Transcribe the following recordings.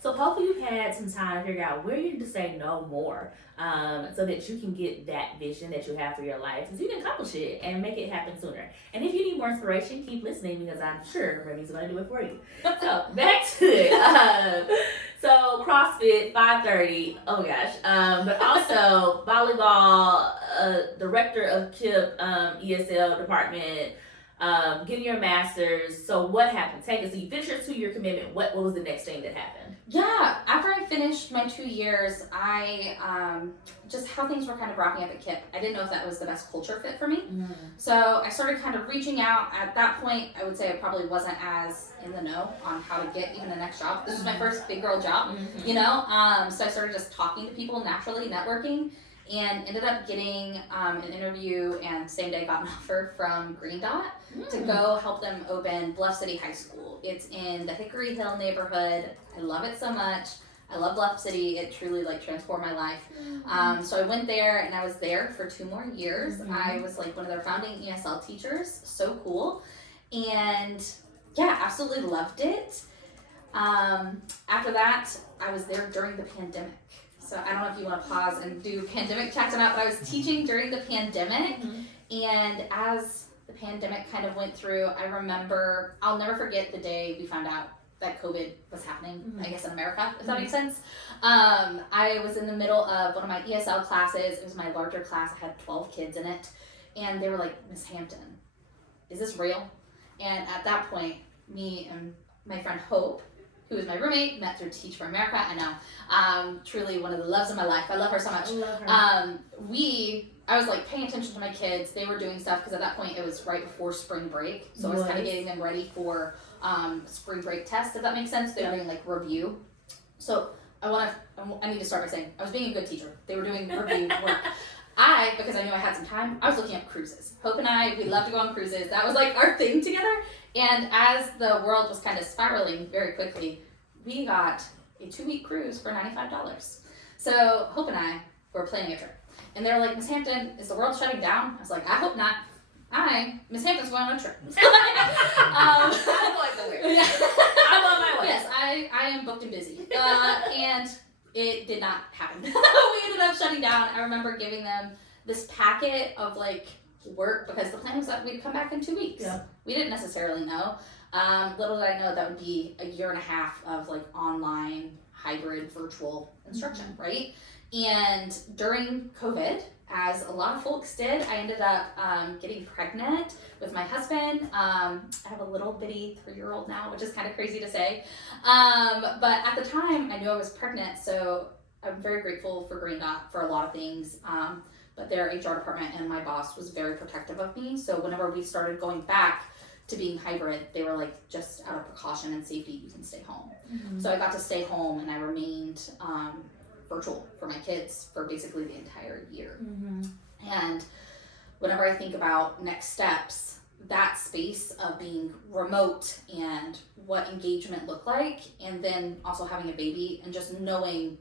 So hopefully you've had some time to figure out where you need to say no more, so that you can get that vision that you have for your life, so you can accomplish it and make it happen sooner. And if you need more inspiration, keep listening because I'm sure Remi's going to do it for you. So back to it. So CrossFit 5:30. Oh gosh. But also volleyball, director of KIP, ESL department, getting your master's. So what happened? Take it. So you finished your 2 year commitment. What was the next thing that happened? Yeah, after I finished my 2 years, I just how things were kind of wrapping up at KIP. I didn't know if that was the best culture fit for me. So I started kind of reaching out. At that point, I would say I probably wasn't as in the know on how to get even the next job. This was my first big girl job, you know? So I started just talking to people naturally, networking, and ended up getting an interview and same day got an offer from Green Dot to go help them open Bluff City High School. It's in the Hickory Hill neighborhood. I love it so much. I love Bluff City. It truly like transformed my life. So I went there and I was there for 2 more years. I was like one of their founding ESL teachers. So cool. And yeah, absolutely loved it. After that, I was there during the pandemic. So I don't know if you want to pause and do pandemic chats or not, but I was teaching during the pandemic. And as the pandemic kind of went through, I remember, I'll never forget the day we found out that COVID was happening, I guess in America, if that makes sense. I was in the middle of one of my ESL classes. It was my larger class. I had 12 kids in it. And they were like, Miss Hampton, is this real? And at that point, me and my friend Hope, who is my roommate, met through Teach for America. I know, truly one of the loves of my life. I love her so much. I love her. I was like paying attention to my kids. They were doing stuff because at that point it was right before spring break. So I was kind of getting them ready for spring break test, if that makes sense. They were doing like review. So I need to start by saying I was being a good teacher. They were doing review work. Because I knew I had some time, I was looking up cruises. Hope and I, we love to go on cruises. That was like our thing together. And as the world was kind of spiraling very quickly, we got a 2-week cruise for $95. So Hope and I were planning a trip. And they were like, Miss Hampton, is the world shutting down? I was like, I hope not. Miss Hampton's going on a trip. I'm going somewhere. I'm on my way. Yes, I am booked and busy. And it did not happen. We ended up shutting down. I remember giving them this packet of like work because the plan was that we'd come back in 2 weeks. Yeah. We didn't necessarily know. Little did I know that would be a year and a half of like online, hybrid, virtual instruction, right? And during COVID, as a lot of folks did, I ended up getting pregnant with my husband. I have a little bitty 3-year-old now, which is kind of crazy to say. But at the time, I knew I was pregnant, so I'm very grateful for Green Dot for a lot of things. But their HR department and my boss was very protective of me. So whenever we started going back to being hybrid, they were like, just out of precaution and safety, you can stay home. So I got to stay home and I remained virtual for my kids for basically the entire year. And whenever I think about next steps, that space of being remote and what engagement looked like, and then also having a baby and just knowing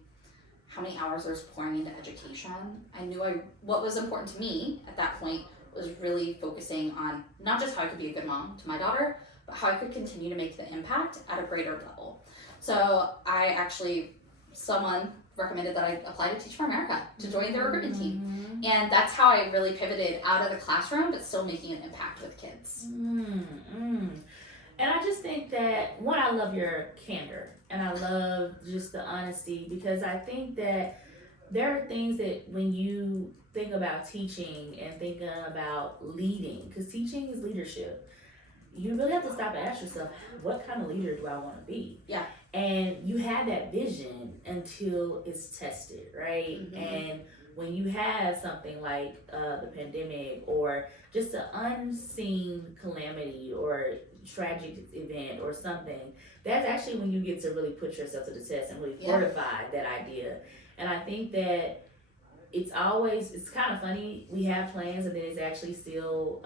how many hours I was pouring into education, I knew what was important to me at that point was really focusing on not just how I could be a good mom to my daughter, but how I could continue to make the impact at a greater level. So someone recommended that I apply to Teach for America to join their recruitment team. And that's how I really pivoted out of the classroom, but still making an impact with kids. And I just think that, one, I love your candor and I love just the honesty, because I think that there are things that when you think about teaching and thinking about leading, because teaching is leadership, you really have to stop and ask yourself, what kind of leader do I want to be? Yeah. And you have that vision until it's tested, right? And when you have something like the pandemic or just an unseen calamity or tragic event or something, that's actually when you get to really put yourself to the test and really fortify that idea. And I think that it's kind of funny, we have plans and then it's actually still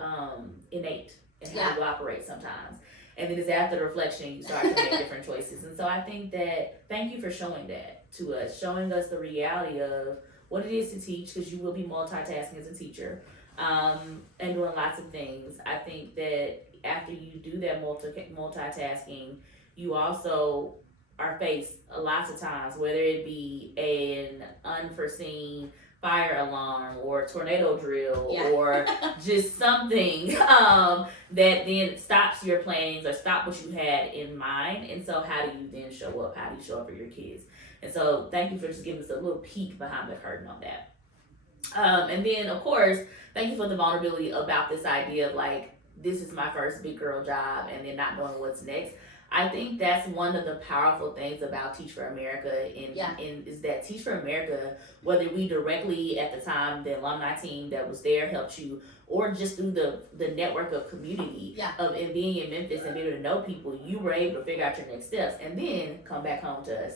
innate in how you operate sometimes. And then it's after the reflection you start to make different choices. And so I think that, thank you for showing that to us, showing us the reality of what it is to teach, because you will be multitasking as a teacher and doing lots of things. I think that after you do that multitasking, you also are faced lots of times, whether it be an unforeseen fire alarm or tornado drill or just something that then stops your plans or stop what you had in mind. And so how do you then show up? How do you show up for your kids? And so thank you for just giving us a little peek behind the curtain on that. And then of course, thank you for the vulnerability about this idea of like, this is my first big girl job and then not knowing what's next. I think that's one of the powerful things about Teach for America is that Teach for America, whether we directly at the time, the alumni team that was there helped you, or just through the network of community of and being in Memphis and being able to know people, you were able to figure out your next steps and then come back home to us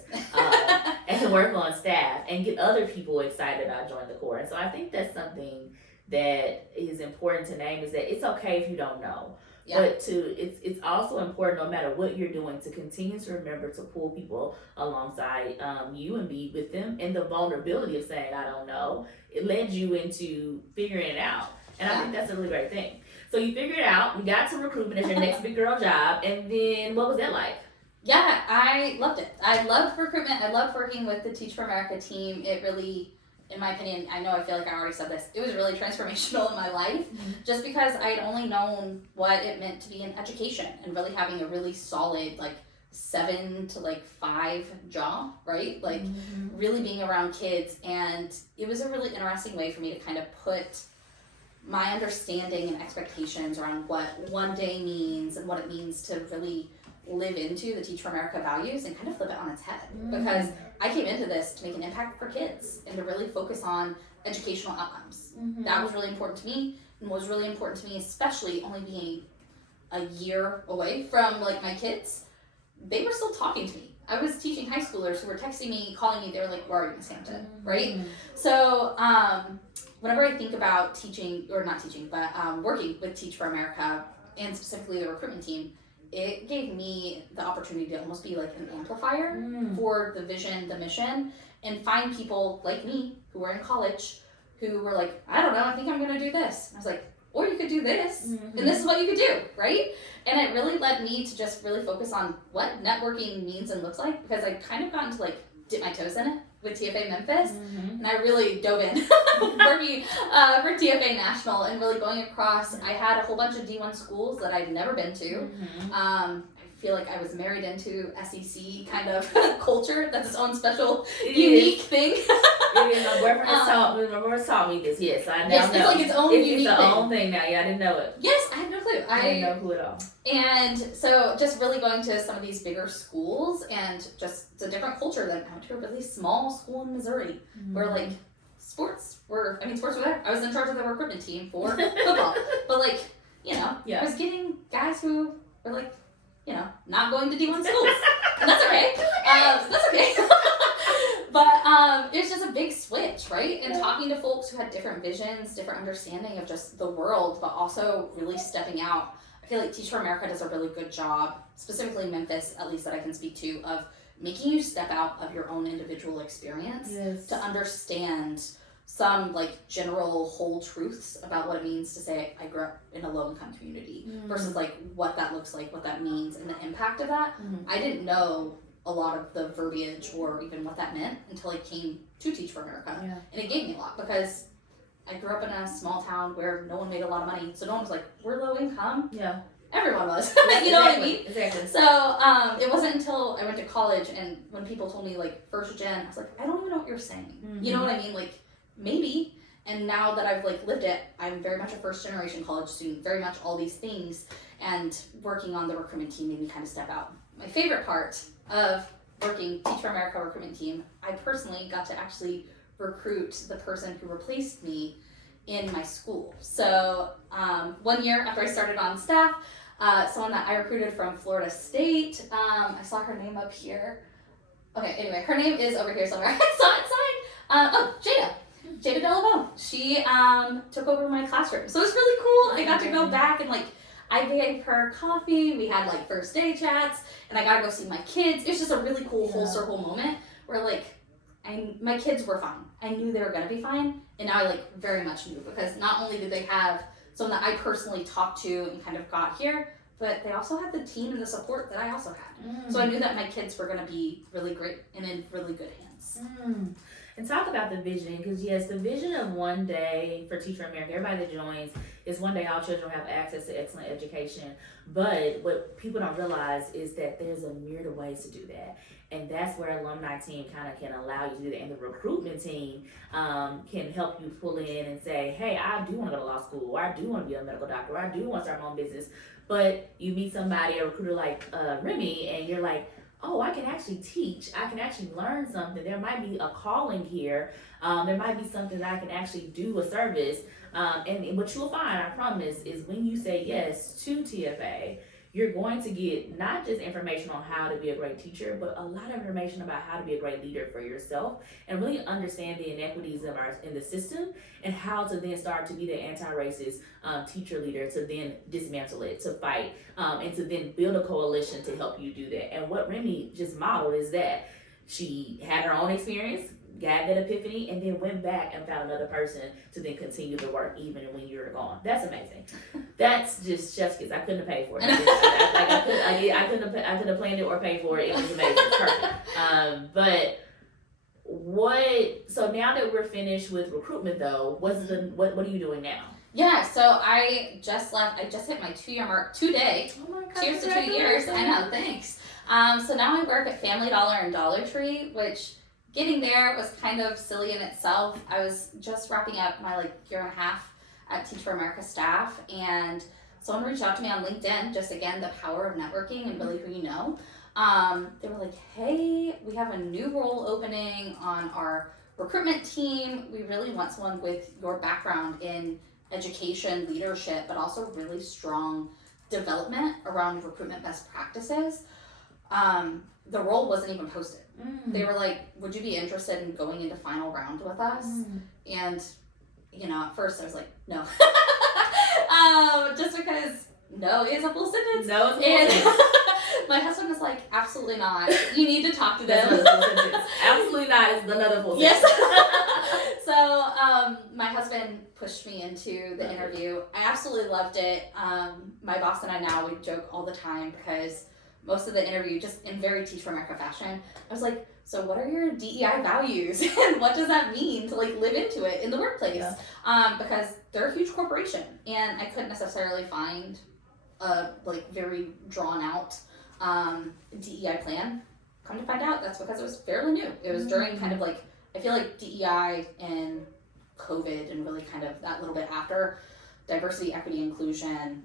and work on staff and get other people excited about joining the Corps. And so I think that's something that is important to name, is that it's okay if you don't know. Yeah. But it's also important, no matter what you're doing, to continue to remember to pull people alongside you and be with them. And the vulnerability of saying, I don't know, it led you into figuring it out. And I think that's a really great thing. So you figured it out, we got to recruitment as your next big girl job, and then what was that like? Yeah, I loved it. I loved recruitment. I loved working with the Teach for America team. It really, in my opinion, I feel like I already said this, it was really transformational in my life, just because I had only known what it meant to be in education and really having a really solid, like, 7 to 5 job, right? Like, really being around kids. And it was a really interesting way for me to kind of put my understanding and expectations around what one day means and what it means to really live into the Teach for America values and kind of flip it on its head. Because I came into this to make an impact for kids and to really focus on educational outcomes. That was really important to me, and was really important to me, especially only being a year away from my kids. They were still talking to me. I was teaching high schoolers who were texting me, calling me. They were like, where are you, Miss Hampton? Right? So whenever I think about teaching, or not teaching, but working with Teach for America, and specifically the recruitment team, it gave me the opportunity to almost be like an amplifier for the vision, the mission, and find people like me who were in college who were like, I don't know, I think I'm going to do this. And I was like, or you could do this, and this is what you could do, right? And it really led me to just really focus on what networking means and looks like, because I kind of gotten to dip my toes in it with TFA Memphis, and I really dove in working for TFA National and really going across. I had a whole bunch of D1 schools that I'd never been to. I feel like I was married into SEC kind of culture. That's its own special, unique thing. It is. My boyfriend taught me this. Yes, I know. Yes, it's like its own unique it's thing. Own thing now. Yeah, I didn't know it. Yes, I had no clue. I didn't know who at all. And so just really going to some of these bigger schools, and just it's a different culture than I went to a really small school in Missouri where sports were there. I was in charge of the recruitment team for football. But I was getting guys who were not going to D1 schools. And that's okay. That's okay. But it's just a big switch, right? And talking to folks who had different visions, different understanding of just the world, but also really stepping out. I feel like Teach for America does a really good job, specifically Memphis, at least that I can speak to, of making you step out of your own individual experience to understand some general whole truths about what it means to say I grew up in a low-income community versus what that looks like, what that means, and the impact of that. I didn't know a lot of the verbiage or even what that meant until I came to Teach for America. And it gave me a lot, because I grew up in a small town where no one made a lot of money, so no one was like, we're low income. Yeah. Everyone was. You know what I mean? Exactly. So it wasn't until I went to college, and when people told me first gen, I was like, I don't even know what you're saying. You know what I mean? Maybe. And now that I've lived it, I'm very much a first generation college student, very much all these things, and working on the recruitment team made me kind of step out. My favorite part of working Teach for America recruitment team, I personally got to actually recruit the person who replaced me in my school. So 1 year after I started on staff, someone that I recruited from Florida State, I saw her name up here. Okay, anyway, her name is over here somewhere. I saw it signed. Jada Delabone. She took over my classroom. So it was really cool. I got to go back and I gave her coffee. We had first day chats, and I got to go see my kids. It was just a really cool whole circle moment where my kids were fine. I knew they were going to be fine, and now I very much knew, because not only did they have someone that I personally talked to and kind of got here, but they also had the team and the support that I also had. So I knew that my kids were going to be really great and in really good hands. And talk about the vision, because yes, the vision of one day for Teach for America, everybody that joins, is one day all children will have access to excellent education. But what people don't realize is that there's a myriad of ways to do that. And that's where alumni team kind of can allow you to do that. And the recruitment team can help you pull in and say, hey, I do want to go to law school, or I do want to be a medical doctor, or I do want to start my own business. But you meet somebody, a recruiter like Remi, and you're like, oh, I can actually teach. I can actually learn something. There might be a calling here. There might be something that I can actually do a service. And what you'll find, I promise, is when you say yes to TFA, you're going to get not just information on how to be a great teacher, but a lot of information about how to be a great leader for yourself and really understand the inequities in the system and how to then start to be the anti-racist teacher leader, to then dismantle it, to fight, and to then build a coalition to help you do that. And what Remi just modeled is that she had her own experience, got that epiphany, and then went back and found another person to then continue the work even when you're gone. That's amazing. That's just chef's kiss. I couldn't have paid for it. I couldn't have planned it or paid for it. It was amazing. Perfect. But so now that we're finished with recruitment though, what are you doing now? Yeah, so I just left. I just hit my 2-year mark today. Oh my God, cheers to 2 years. I know, thanks. So now I work at Family Dollar and Dollar Tree, which getting there was kind of silly in itself. I was just wrapping up my year and a half at Teach for America staff, and someone reached out to me on LinkedIn, just again, the power of networking and really who you know. They were like, hey, we have a new role opening on our recruitment team. We really want someone with your background in education, leadership, but also really strong development around recruitment best practices. The role wasn't even posted. They were like, would you be interested in going into final round with us? And, at first I was like, no. Just because no is a full sentence. No is a full sentence. My husband was like, absolutely not. You need to talk to them. Absolutely not is another full sentence. Yes. So my husband pushed me into the interview. I absolutely loved it. My boss and I now, we joke all the time because most of the interview, just in very Teach for America fashion, I was like, so what are your DEI values? And what does that mean to live into it in the workplace? Yeah. Because they're a huge corporation and I couldn't necessarily find a very drawn out DEI plan. Come to find out, that's because it was fairly new. It was during kind of I feel like DEI and COVID and really kind of that little bit after diversity, equity, inclusion.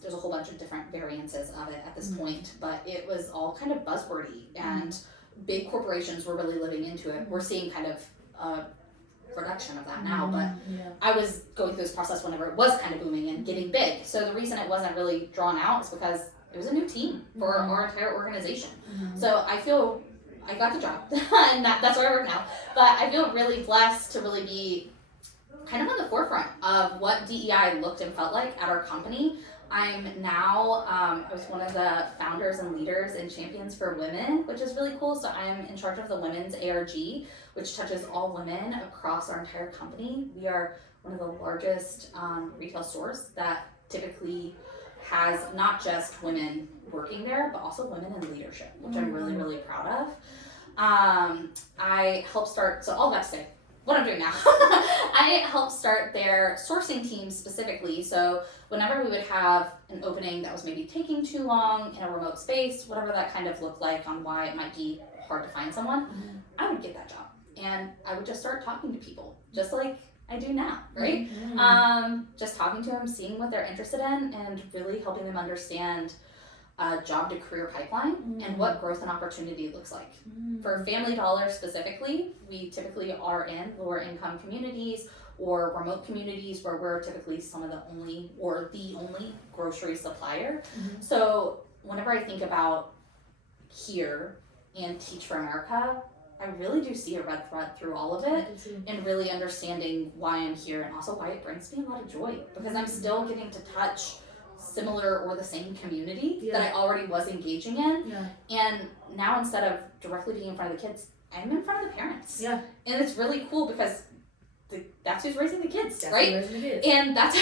There's a whole bunch of different variances of it at this point, but it was all kind of buzzwordy and big corporations were really living into it. We're seeing kind of a reduction of that now, but I was going through this process whenever it was kind of booming and getting big. So the reason it wasn't really drawn out is because it was a new team for our entire organization. So I feel I got the job and that's where I work now, but I feel really blessed to really be kind of on the forefront of what DEI looked and felt like at our company. I'm now, I was one of the founders and leaders and champions for women, which is really cool. So I'm in charge of the women's ARG, which touches all women across our entire company. We are one of the largest retail stores that typically has not just women working there, but also women in leadership, which I'm really, really proud of. I helped start, so all that to say, what I'm doing now. I helped start their sourcing team specifically. So whenever we would have an opening that was maybe taking too long in a remote space, whatever that kind of looked like on why it might be hard to find someone, I would get that job. And I would just start talking to people, just like I do now, right? Just talking to them, seeing what they're interested in, and really helping them understand job to career pipeline and what growth and opportunity looks like. For Family Dollar specifically, we typically are in lower income communities or remote communities where we're typically some of the only or the only grocery supplier. So whenever I think about here and Teach for America, I really do see a red thread through all of it and really understanding why I'm here and also why it brings me a lot of joy because I'm still getting to touch similar or the same community that I already was engaging in. And now instead of directly being in front of the kids, I'm in front of the parents. And it's really cool because that's who's raising the kids, That's right? who raising the kids. And that's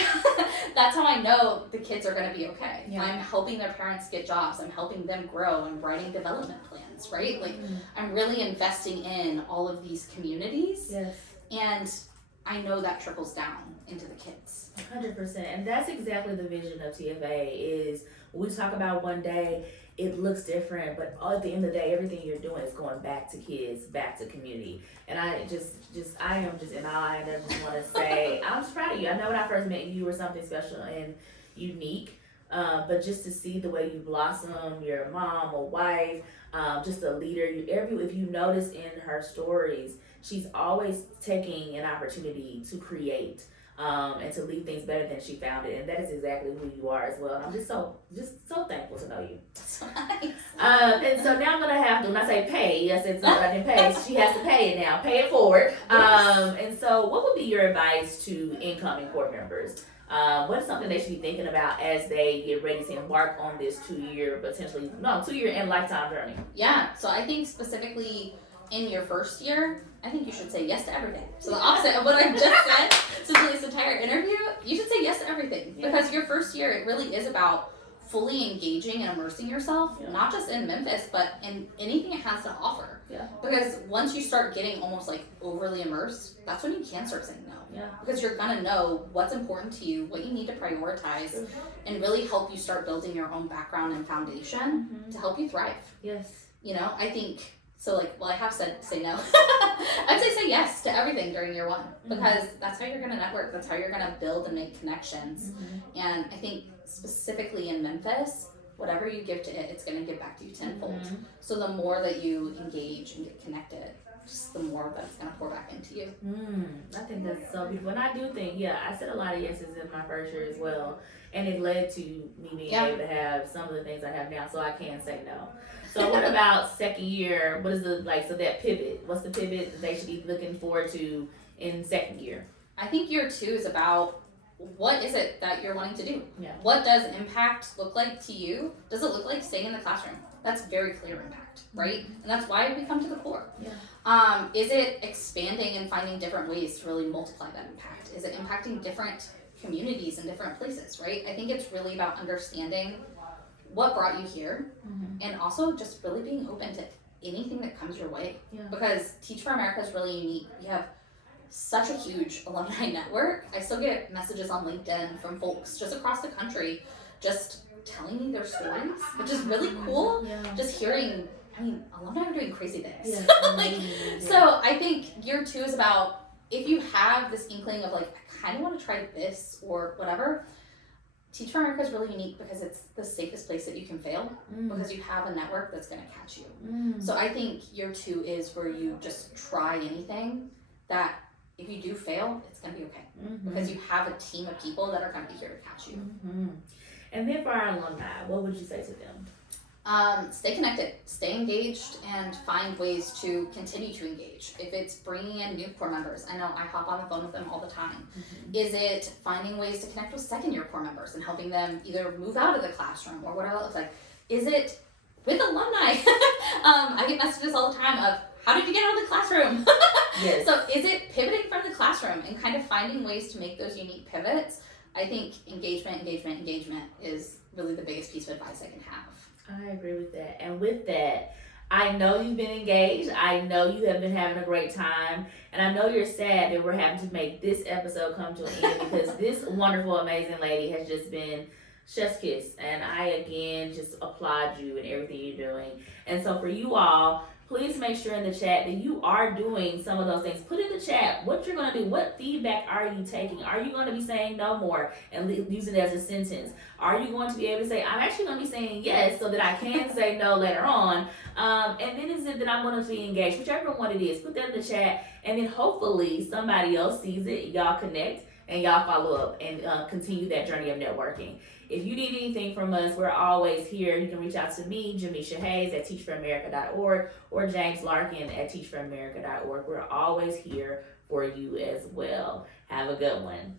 that's how I know the kids are going to be okay. Yeah. I'm helping their parents get jobs. I'm helping them grow. I'm writing development plans, right? Like I'm really investing in all of these communities. Yes. And I know that trickles down into the kids. 100%. And that's exactly the vision of TFA is when we talk about one day, it looks different, but at the end of the day, everything you're doing is going back to kids, back to community. And I am just in awe, and I just want to say, I'm just proud of you. I know when I first met you, you were something special and unique. But just to see the way you blossom, you're a mom, a wife, just a leader. If you notice in her stories, she's always taking an opportunity to create. And to leave things better than she found it, and that is exactly who you are as well. And I'm just so thankful to know you. So nice. And so now I'm gonna have to, when I say pay, I said something I didn't pay. She has to pay it now, pay it forward. And so, what would be your advice to incoming core members? What is something they should be thinking about as they get ready to embark on this 2-year and lifetime journey? Yeah. So I think specifically in your first year, I think you should say yes to everything. So the opposite of what I've just said since this entire interview, you should say yes to everything. Yeah. Because your first year, it really is about fully engaging and immersing yourself, not just in Memphis, but in anything it has to offer. Yeah. Because once you start getting almost like overly immersed, that's when you can start saying no. Yeah. Because you're gonna know what's important to you, what you need to prioritize, and really help you start building your own background and foundation to help you thrive. Yes. You know, I think, so like, well, I have said say no. I'd say yes to everything during year one, because that's how you're going to network. That's how you're going to build and make connections. And I think specifically in Memphis, whatever you give to it, it's going to give back to you tenfold. So the more that you engage and get connected, just the more that it's going to pour back into you. I think that's so beautiful. And I do think, I said a lot of yeses in my first year as well. And it led to me being able to have some of the things I have now, so I can say no. So what about second year? What is so that pivot? What's the pivot that they should be looking forward to in second year? I think year 2 is about what is it that you're wanting to do? Yeah. What does impact look like to you? Does it look like staying in the classroom? That's very clear impact, right? And that's why we come to the core. Yeah. Is it expanding and finding different ways to really multiply that impact? Is it impacting different communities in different places, right? I think it's really about understanding what brought you here, and also just really being open to anything that comes your way. Because Teach for America is really unique. You have such a huge alumni network. I still get messages on LinkedIn from folks just across the country just telling me their stories, which is really cool. Just hearing, I mean, alumni are doing crazy things. So I think year 2 is about, if you have this inkling of like, I kind of want to try this or whatever, Teach for America is really unique because it's the safest place that you can fail, because you have a network that's going to catch you. So I think year 2 is where you just try anything that if you do fail, it's going to be okay, because you have a team of people that are going to be here to catch you. And then for our alumni, what would you say to them? Stay connected, stay engaged, and find ways to continue to engage. If it's bringing in new core members, I know I hop on the phone with them all the time. Is it finding ways to connect with second-year core members and helping them either move out of the classroom or whatever it looks like? Is it with alumni? I get messages all the time of, how did you get out of the classroom? Yes. So is it pivoting from the classroom and kind of finding ways to make those unique pivots? I think engagement is really the biggest piece of advice I can have. I agree with that. And with that, I know you've been engaged. I know you have been having a great time. And I know you're sad that we're having to make this episode come to an end because this wonderful, amazing lady has just been chef's kiss. And I, again, just applaud you and everything you're doing. And so for you all, please make sure in the chat that you are doing some of those things. Put in the chat what you're going to do. What feedback are you taking? Are you going to be saying no more and using it as a sentence? Are you going to be able to say, I'm actually going to be saying yes so that I can say no later on? And then is it that I'm going to be engaged? Whichever one it is, put that in the chat. And then hopefully somebody else sees it, y'all connect, and y'all follow up and continue that journey of networking. If you need anything from us, we're always here. You can reach out to me, Jamisha Hayes at teachforamerica.org, or James Larkin at teachforamerica.org. We're always here for you as well. Have a good one.